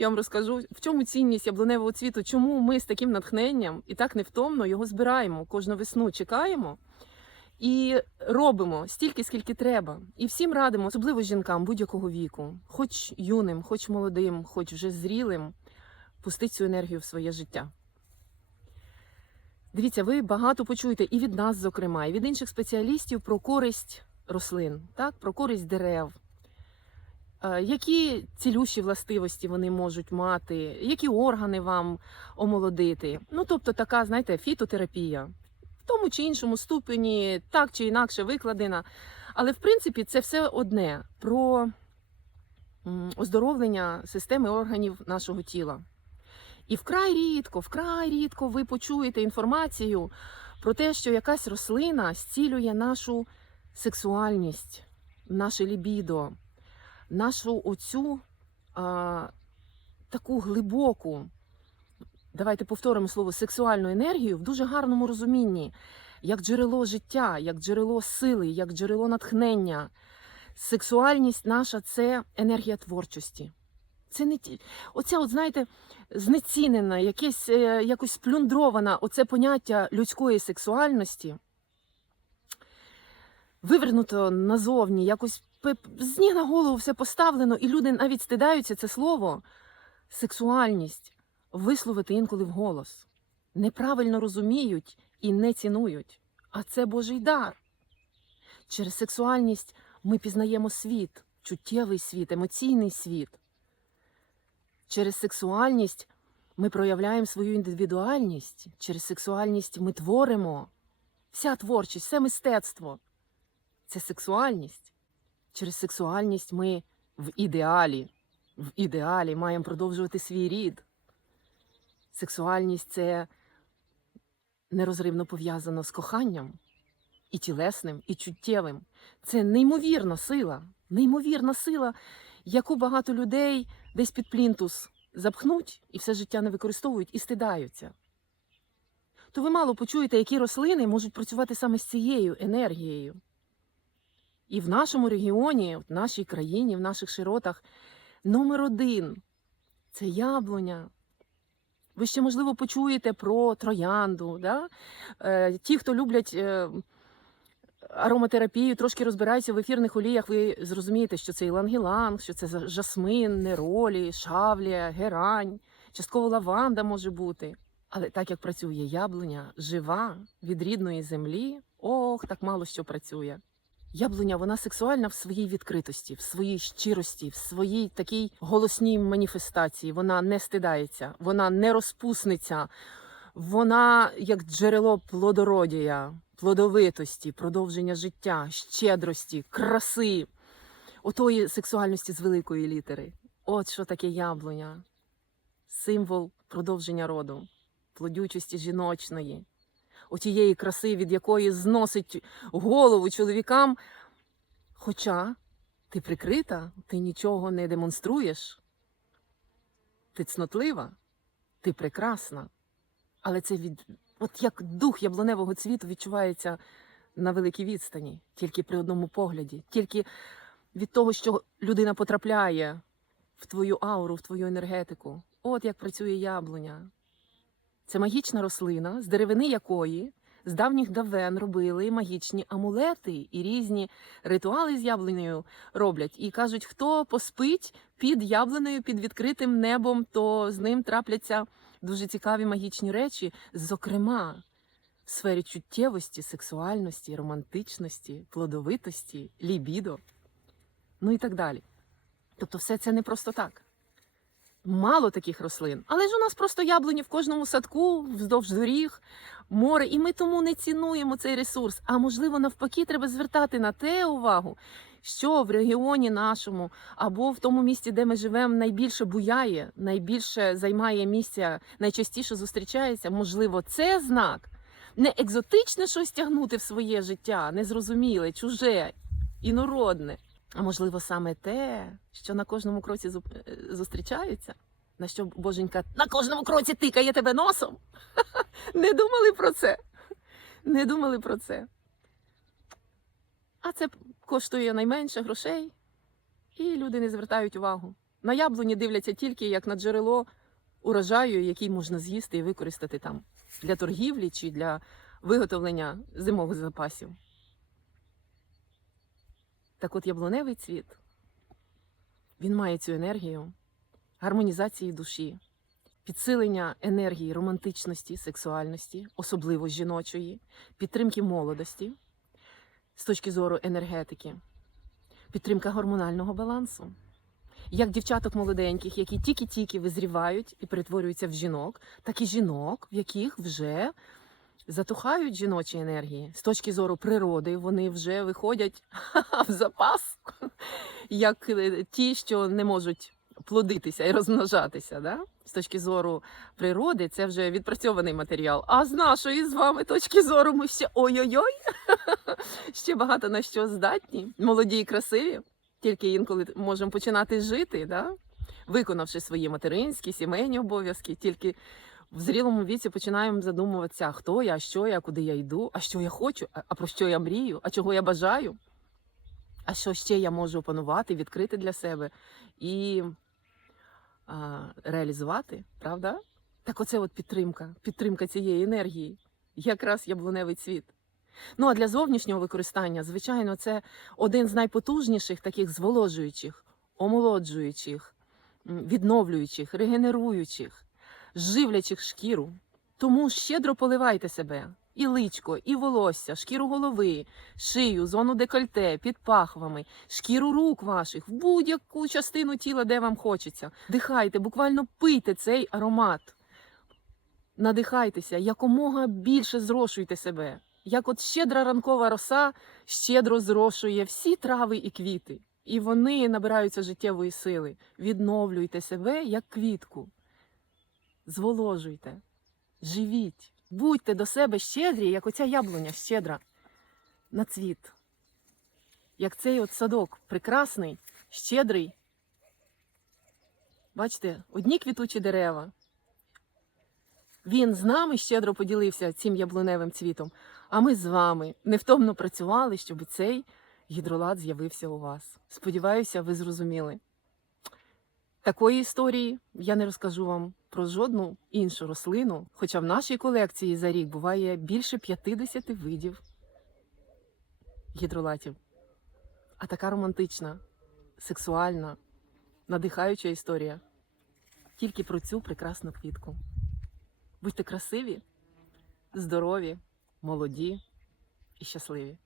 Я вам розкажу, в чому цінність яблуневого цвіту, чому ми з таким натхненням і так невтомно його збираємо кожну весну, чекаємо і робимо стільки, скільки треба. І всім радимо, особливо жінкам будь-якого віку, хоч юним, хоч молодим, хоч вже зрілим, пустити цю енергію в своє життя. Дивіться, ви багато почуєте і від нас, зокрема, і від інших спеціалістів про користь рослин, так, про користь дерев. Е, Які цілющі властивості вони можуть мати, які органи вам омолодити? Ну, тобто, така, знаєте, фітотерапія в тому чи іншому ступені, так чи інакше викладена. Але в принципі це все одне про оздоровлення системи органів нашого тіла. І вкрай рідко, вкрай рідко ви почуєте інформацію про те, що якась рослина зцілює нашу сексуальність, наше лібідо, нашу оцю а, таку глибоку, давайте повторимо слово сексуальну енергію в дуже гарному розумінні, як джерело життя, як джерело сили, як джерело натхнення. Сексуальність наша це енергія творчості. Це не ті, оця, от знаєте, знецінена, якесь е, якось сплюндрована оце поняття людської сексуальності, вивернуто назовні, якось з ніг на голову все поставлено, і люди навіть стидаються це слово сексуальність висловити інколи вголос. Неправильно розуміють і не цінують. А це Божий дар. Через сексуальність ми пізнаємо світ, чуттєвий світ, емоційний світ. Через сексуальність ми проявляємо свою індивідуальність. Через сексуальність ми творимо. Вся творчість, все мистецтво це сексуальність. Через сексуальність ми в ідеалі, в ідеалі маємо продовжувати свій рід. Сексуальність це нерозривно пов'язано з коханням і тілесним, і чуттєвим. Це неймовірна сила, неймовірна сила, яку багато людей десь під плінтус запхнуть і все життя не використовують і стидаються. То ви мало почуєте, які рослини можуть працювати саме з цією енергією. І в нашому регіоні, в нашій країні, в наших широтах номер один це яблуня. Ви ще, можливо, почуєте про троянду. Да? Е, ті, хто люблять е, ароматерапію, трошки розбираються в ефірних оліях, ви зрозумієте, що це ілангіланг, що це жасмин, неролі, шавлія, герань, частково лаванда може бути. Але так як працює яблуня, жива від рідної землі, ох, так мало що працює. Яблуня, вона сексуальна в своїй відкритості, в своїй щирості, в своїй такій голосній маніфестації. Вона не стидається, вона не розпусниця, вона як джерело плодородія, плодовитості, продовження життя, щедрості, краси, отої сексуальності з великої літери. От що таке яблуня, символ продовження роду, плодючості жіночної, отієї краси, від якої зносить голову чоловікам. Хоча ти прикрита, ти нічого не демонструєш, ти цнотлива, ти прекрасна. Але це від от як дух яблуневого цвіту відчувається на великій відстані, тільки при одному погляді, тільки від того, що людина потрапляє в твою ауру, в твою енергетику. От як працює яблуня. Це магічна рослина, з деревини якої з давніх давен робили магічні амулети і різні ритуали з яблунею роблять. І кажуть, хто поспить під яблунею, під відкритим небом, то з ним трапляться дуже цікаві магічні речі, зокрема в сфері чуттєвості, сексуальності, романтичності, плодовитості, лібідо, ну і так далі. Тобто, все це не просто так. Мало таких рослин, але ж у нас просто яблуні в кожному садку, вздовж доріг, море, і ми тому не цінуємо цей ресурс. А можливо, навпаки, треба звертати на те увагу, що в регіоні нашому або в тому місті, де ми живемо, найбільше буяє, найбільше займає місця, найчастіше зустрічається. Можливо, це знак не екзотичне щось тягнути в своє життя, незрозуміле, чуже, інородне. А можливо, саме те, що на кожному кроці е, зустрічаються, на що боженька на кожному кроці тикає тебе носом. Не думали про це. Не думали про це. А це коштує найменше грошей, і люди не звертають увагу. На яблуні дивляться тільки як на джерело урожаю, який можна з'їсти і використати там для торгівлі чи для виготовлення зимових запасів. Так от яблуневий цвіт, він має цю енергію гармонізації душі, підсилення енергії романтичності, сексуальності, особливо жіночої, підтримки молодості з точки зору енергетики, підтримка гормонального балансу. Як дівчаток молоденьких, які тільки-тільки визрівають і перетворюються в жінок, так і жінок, в яких вже затухають жіночі енергії. З точки зору природи, вони вже виходять в запас, як е, ті, що не можуть плодитися і розмножатися. Да? З точки зору природи, це вже відпрацьований матеріал. А з нашої з вами точки зору ми ще ой-ой-ой, ще багато на що здатні, молоді і красиві. Тільки інколи можемо починати жити, да? виконавши свої материнські, сімейні обов'язки, тільки в зрілому віці починаємо задумуватися, хто я, що я, куди я йду, а що я хочу, а- про що я мрію, а чого я бажаю, а що ще я можу опанувати, відкрити для себе і а, реалізувати, правда? Так оце от підтримка, підтримка цієї енергії, якраз яблуневий цвіт. Ну а для зовнішнього використання, звичайно, це один з найпотужніших таких зволожуючих, омолоджуючих, відновлюючих, регенеруючих, живлячих шкіру. Тому щедро поливайте себе і личко, і волосся, шкіру голови, шию, зону декольте, під пахвами, шкіру рук ваших, в будь-яку частину тіла, де вам хочеться. Дихайте, буквально пийте цей аромат. Надихайтеся, якомога більше зрошуйте себе. Як от щедра ранкова роса щедро зрошує всі трави і квіти, і вони набираються життєвої сили. Відновлюйте себе як квітку, зволожуйте, живіть, будьте до себе щедрі, як оця яблуня щедра на цвіт. Як цей от садок прекрасний, щедрий. Бачите, одні квітучі дерева. Він з нами щедро поділився цим яблуневим цвітом, а ми з вами невтомно працювали, щоб цей гідролат з'явився у вас. Сподіваюся, ви зрозуміли. Такої історії я не розкажу вам про жодну іншу рослину, хоча в нашій колекції за рік буває більше 50 видів гідролатів. А така романтична, сексуальна, надихаюча історія тільки про цю прекрасну квітку. Будьте красиві, здорові, молоді і щасливі.